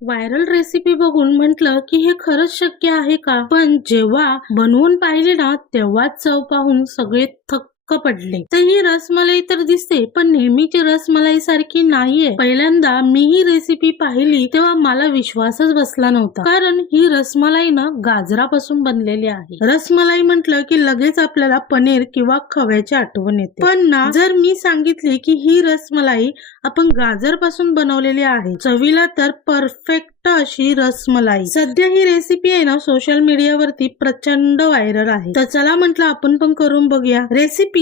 Viral recipe बघून म्हटलं की हे खरंच शक्य आहे का? पण जेव्हा बनवून पाहिले ना तेव्हाच चव पाहून सगळे थक्क पडले. तर ही रसमलाई तर दिसते पण नेहमीची रसमलाई सारखी नाहीये. पहिल्यांदा मी ही रेसिपी पाहिली तेव्हा मला विश्वासच बसला नव्हता, कारण ही रसमलाई ना गाजरापासून बनलेली आहे. रसमलाई म्हटलं की लगेच आपल्याला पनीर किंवा खव्याची आठवण येते, पण ना जर मी सांगितले की ही रसमलाई आपण गाजर पासून बनवलेली आहे, चवीला तर परफेक्ट अशी रसमलाई. सध्या ही रेसिपी आहे ना सोशल मीडियावरती प्रचंड व्हायरल आहे. तर चला म्हटलं आपण पण करून बघूया. रेसिपी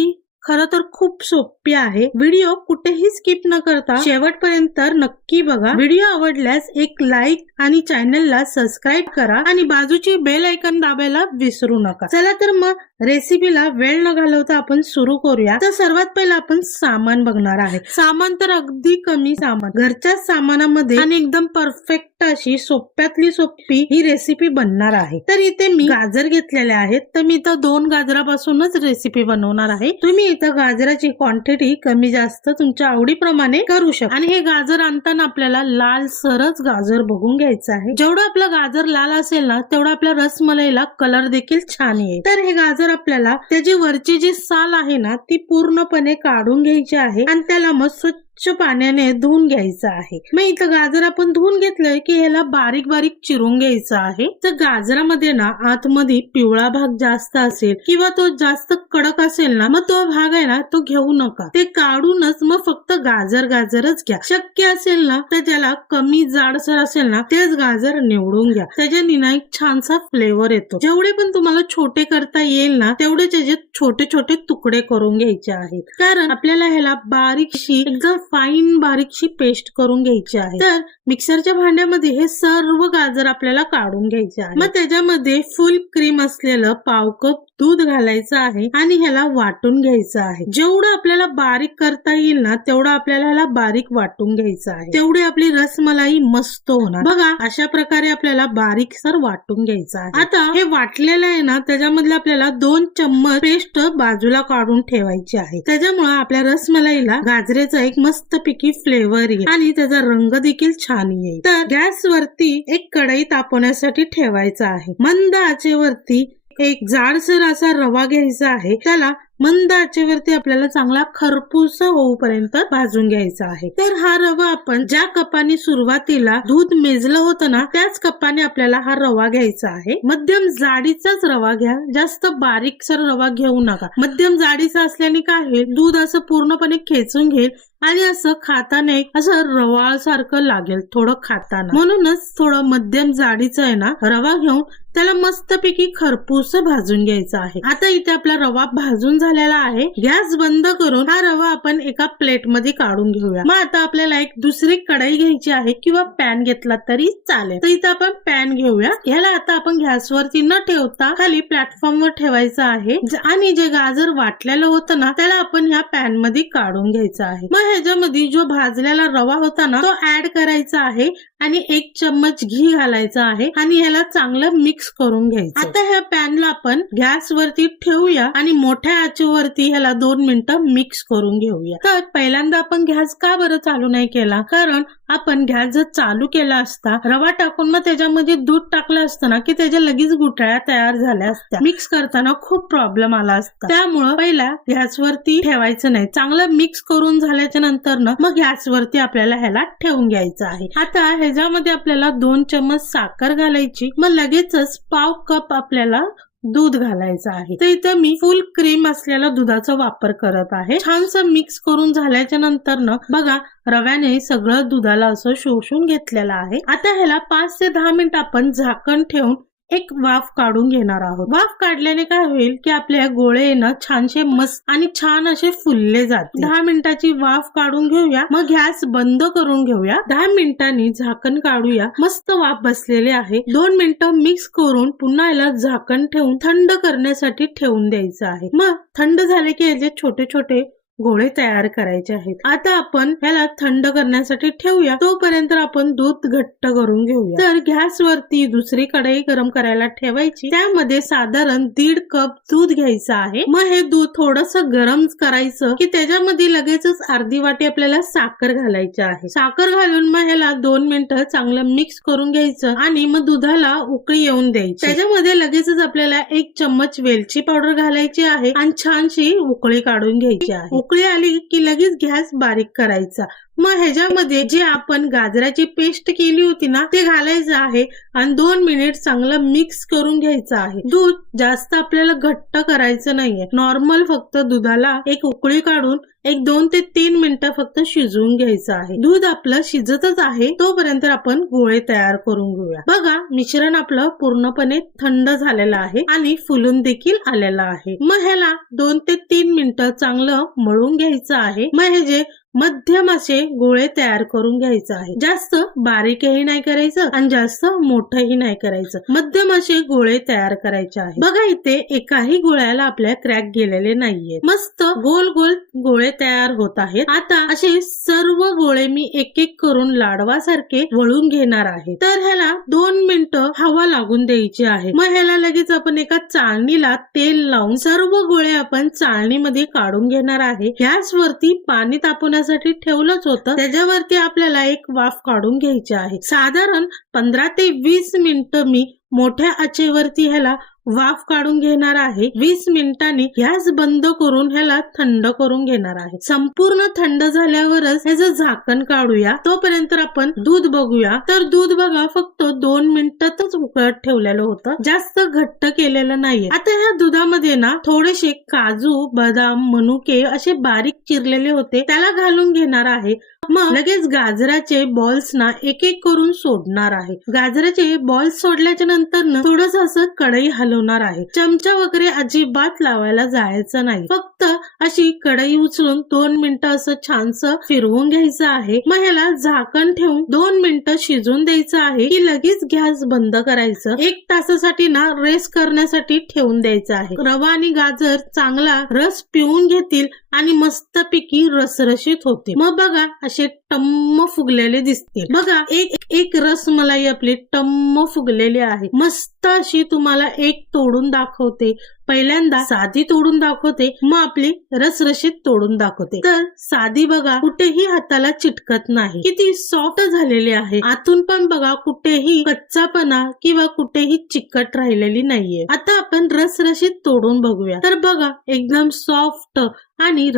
खरं तर खूप सोपी आहे. व्हिडिओ कुठेही स्किप न करता शेवटपर्यंत नक्की बघा. व्हिडिओ आवडल्यास एक लाईक आणि चॅनलला सबस्क्राईब करा आणि बाजूची बेल आयकॉन दाबायला विसरू नका. चला तर मग रेसिपीला वेळ न घालवता आपण सुरू करूया. तर सर्वात पहिला आपण सामान बघणार आहे. सामान तर अगदी कमी सामान, घरच्याच सामानामध्ये आणि एकदम परफेक्ट अशी सोप्यातली सोपी ही रेसिपी बनणार आहे. तर इथे मी गाजर घेतलेले आहेत. तर मी इथं 2 गाजरापासूनच रेसिपी बनवणार आहे. तुम्ही इथं गाजराची क्वांटिटी कमी जास्त तुमच्या आवडीप्रमाणे करू शकता. आणि हे गाजर आणताना आपल्याला लाल सरच गाजर बघून घ्यायचं आहे. जेवढं आपलं गाजर लाल असेल ना तेवढं आपल्या रसमलाईला कलर देखील छान येईल. तर हे गाजर आपल्याला त्याची वरची जी साल आहे ना ती पूर्णपणे काढून घ्यायची आहे आणि त्याला मग स्वच्छ पाण्याने धुवून घ्यायचं आहे. मग इथं गाजर आपण धुवून घेतलंय की ह्याला बारीक बारीक चिरून घ्यायचं आहे. तर गाजरामध्ये ना आतमध्ये पिवळा भाग जास्त असेल किंवा तो जास्त कडक असेल ना मग तो भाग आहे ना तो घेऊ नका. ते काढूनच मग फक्त गाजरच घ्या. शक्य असेल ना तर त्याला कमी जाडसर असेल ना तेच गाजर निवडून घ्या. त्याच्याने ना एक छानसा फ्लेवर येतो. जेवढे पण तुम्हाला छोटे करता येईल ना तेवढे त्याचे छोटे छोटे तुकडे करून घ्यायचे आहेत, कारण आपल्याला ह्याला बारीकशी एकदम फाईन बारीकशी पेस्ट करून घ्यायची आहे. तर मिक्सरच्या भांड्यामध्ये हे सर्व गाजर आपल्याला काढून घ्यायचे आहे. मग त्याच्यामध्ये फुल क्रीम असलेलं पाव कप दूध घालायचं आहे आणि ह्याला वाटून घ्यायचं आहे. जेवढं आपल्याला बारीक करता येईल ना तेवढं आपल्याला ह्याला बारीक वाटून घ्यायचं आहे. तेवढी आपली रसमलाई मस्त होणार. बघा अशा प्रकारे आपल्याला बारीक सर वाटून घ्यायचं आहे. आता हे वाटलेलं आहे ना त्याच्यामधले आपल्याला 2 चम्मच पेस्ट बाजूला काढून ठेवायची आहे. त्याच्यामुळे आपल्या रसमलाईला गाजरेचा एक मस्तपैकी फ्लेवर येईल आणि त्याचा रंग देखील छान येईल. तर गॅस वरती एक कढई तापवण्यासाठी ठेवायचा आहे. मंद आचेवरती एक जाडसर असा रवा घ्यायचा आहे. त्याला मंद आचेवरती आपल्याला चांगला खरपूस होऊपर्यंत भाजून घ्यायचा आहे. तर हा रवा आपण ज्या कपाने सुरुवातीला दूध मेजलं होतं ना त्याच कपाने आपल्याला हा रवा घ्यायचा आहे. मध्यम जाडीचाच रवा घ्या, जास्त बारीकसर रवा घेऊ नका. मध्यम जाडीचा असल्याने काय होईल, दूध असं पूर्णपणे खेचून घेईल आणि असं खाताना असं रवाळ सारखं लागेल थोडं खाताना. म्हणूनच थोडं मध्यम जाडीचं आहे ना रवा घेऊन त्याला मस्तपैकी खरपूस भाजून घ्यायचा आहे. आता इथे आपला रवा भाजून झालेला आहे. गॅस बंद करून हा रवा आपण एका प्लेट मध्ये काढून घेऊया. मग आता आपल्याला एक दुसरी कढई घ्यायची आहे किंवा पॅन घेतला तरी चालेल. तर इथं आपण पॅन घेऊया. ह्याला आता आपण गॅसवरती न ठेवता खाली प्लॅटफॉर्म वर ठेवायचं आहे आणि जे गाजर वाटलेलं होतं ना त्याला आपण ह्या पॅन मध्ये काढून घ्यायचं आहे. मग ह्याच्यामध्ये जो भाजलेला रवा होता ना तो ऍड करायचा आहे आणि 1 चम्मच घी घालायचा आहे आणि ह्याला चांगलं मिक्स करून घ्यायचं. आता ह्या पॅनला आपण गॅस वरती ठेवूया आणि मोठ्या आचेवरती ह्याला 2 मिनिटं मिक्स करून घेऊया. तर पहिल्यांदा आपण गॅस का बरं चालू नाही केला, कारण आपण गॅस जर चालू केला असता रवा टाकून मग त्याच्यामध्ये दूध टाकलं असतं ना की त्याच्या लगेच गुठळ्या तयार झाल्या असत्या. मिक्स करताना खूप प्रॉब्लेम आला असता. त्यामुळं पहिला गॅसवरती ठेवायचं नाही. चांगलं मिक्स करून झाल्याच्या नंतर ना मग गॅसवरती आपल्याला ह्याला ठेवून घ्यायचं आहे. आता ह्याच्यामध्ये आपल्याला 2 चम्मच साखर घालायची. मग लगेचच पाव कप आपल्याला दूध घालायचं आहे. तर इथं मी फुल क्रीम असलेल्या दुधाचा वापर करत आहे. छानसं मिक्स करून झाल्याच्या नंतर ना बघा रव्याने सगळं दुधाला असं शोषून घेतलेलं आहे. आता ह्याला 5 ते 10 मिनिट आपण झाकण ठेवून एक वाफ काढून घेणार आहोत. वाफ काढल्याने काय होईल की आपल्या गोळे ना छानशे मस्त आणि छान असे फुलले जातील. 10 मिनिटाची वाफ काढून घेऊया. मग गॅस बंद करून घेऊया. 10 मिनिटांनी झाकण काढूया. मस्त वाफ बसलेले आहे. 2 मिनिटं मिक्स करून पुन्हा याला झाकण ठेवून थंड करण्यासाठी ठेवून द्यायचं आहे. मग थंड झाले की याचे छोटे छोटे गोळे तयार करायचे आहेत. आता आपण ह्याला थंड करण्यासाठी ठेवूया. तोपर्यंत आपण दूध घट्ट करून घेऊया. तर गॅसवरती दुसरी कढई गरम करायला ठेवायची. त्यामध्ये साधारण 1.5 कप दूध घ्यायचं आहे. मग हे दूध थोडस गरम करायचं की त्याच्यामध्ये लगेचच अर्धी वाटी आपल्याला साखर घालायची आहे. साखर घालून मग ह्याला 2 मिनिटं चांगलं मिक्स करून घ्यायचं आणि मग दुधाला उकळी येऊन द्यायची. त्याच्यामध्ये लगेचच आपल्याला 1 चम्मच वेलची पावडर घालायची आहे आणि छानशी उकळी काढून घ्यायची आहे. उकळी आली की लगेच गॅस बारीक करायचा. मग ह्याच्यामध्ये जे आपण गाजराची पेस्ट केली होती ना ते घालायचं आहे आणि 2 मिनिट चांगलं मिक्स करून घ्यायचं आहे. दूध जास्त आपल्याला घट्ट करायचं नाहीये. नॉर्मल फक्त दुधाला एक उकळी काढून 2 ते 3 मिनिटं फक्त शिजवून घ्यायचं आहे. दूध आपलं शिजतच आहे तोपर्यंत आपण गोळे तयार करून घेऊया. बघा मिश्रण आपलं पूर्णपणे थंड झालेलं आहे आणि फुलून देखील आलेलं आहे. मग ह्याला 2 ते 3 मिनिटं चांगलं मळून घ्यायचं आहे. मग हे जे मध्यम असे गोळे तयार करून घ्यायचं आहे. जास्त बारीकही नाही करायचं आणि जास्त मोठंही नाही करायचं. मध्यम असे गोळे तयार करायचे आहे. बघा इथे एकाही गोळ्याला आपल्या क्रॅक गेलेले नाहीये. मस्त गोल गोल गोळे तयार होत आहेत. आता असे सर्व गोळे मी एक एक करून लाडवासारखे वळून घेणार आहे. तर ह्याला 2 मिनिटं हवा लागून द्यायची आहे. मग ह्याला लगेच आपण एका चाळणीला तेल लावून सर्व गोळे आपण चाळणीमध्ये काढून घेणार आहे. गॅसवरती पाणी तापवण्यासाठी ठेवलंच होतं. त्याच्यावरती आपल्याला एक वाफ काढून घ्यायची आहे. साधारण 15 ते 20 मिनिटं मी मोठ्या आचेवरती ह्याला वाफ काढून घेणार आहे. 20 मिनिटांनी गॅस बंद करून ह्याला थंड करून घेणार आहे. संपूर्ण थंड झाल्यावरच ह्याचं झाकण काढूया. तोपर्यंत आपण दूध बघूया. तर दूध बघा फक्त 2 मिनिटातच उकळत ठेवलेलं होतं. जास्त घट्ट केलेलं नाहीये. आता ह्या दुधामध्ये ना थोडेसे काजू, बदाम, मनुके असे बारीक चिरलेले होते त्याला घालून घेणार आहे. मग लगेच गाजराचे बॉल्स ना एक एक करून सोडणार आहे. गाजराचे बॉल्स सोडल्याच्या नंतर थोडस असं कढई हलवणार आहे. चमचा वगैरे अजिबात लावायला जायचं नाही. फक्त अशी कढई उचलून 2 मिनिटं असं छानसं फिरवून घ्यायचं आहे. मग ह्याला झाकण ठेवून 2 मिनिटं शिजून द्यायचं आहे की लगेच गॅस बंद करायचं. 1 तासासाठी ना रेस्ट करण्यासाठी ठेवून द्यायचं आहे. रवा आणि गाजर चांगला रस पिऊन घेतील आणि मस्तपैकी रसरशीत होते. मग बघा असे टम्म फुगलेले दिसतील. बघा एक रसमलाई आपली टम्म फुगलेली आहे. मस्त अशी तुम्हाला एक तोडून दाखवते. पहिल्यांदा साधी तोडून दाखवते, मग आपली रसरशीत तोडून दाखवते. तर साधी बघा कुठेही हाताला चिटकत नाही. किती सॉफ्ट झालेली आहे. आतून पण बघा कुठेही कच्चापणा किंवा कुठेही चिकट राहिलेली नाहीये. आता आपण रसरशीत तोडून बघूया. तर बघा एकदम सॉफ्ट आणि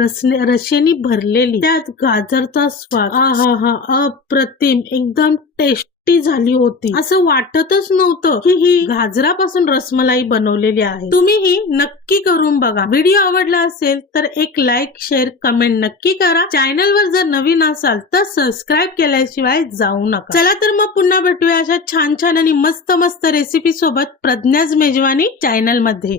रशेनी भरलेली, त्यात गाजरचा स्वाद अप्रतिम, एकदम टेस्टी झाली होती. असं वाटतच नव्हतं की ही गाजरापासून रसमलाई बनवलेली आहे. तुम्ही ही नक्की करून बघा. व्हिडिओ आवडला असेल तर एक लाईक, शेअर, कमेंट नक्की करा. चॅनलवर जर नवीन असाल तर सबस्क्राईब केल्याशिवाय जाऊ नका. चला तर मग पुन्हा भेटूया अशा छान छान आणि मस्त मस्त रेसिपी सोबत प्रज्ञाज मेजवानी चॅनल मध्ये.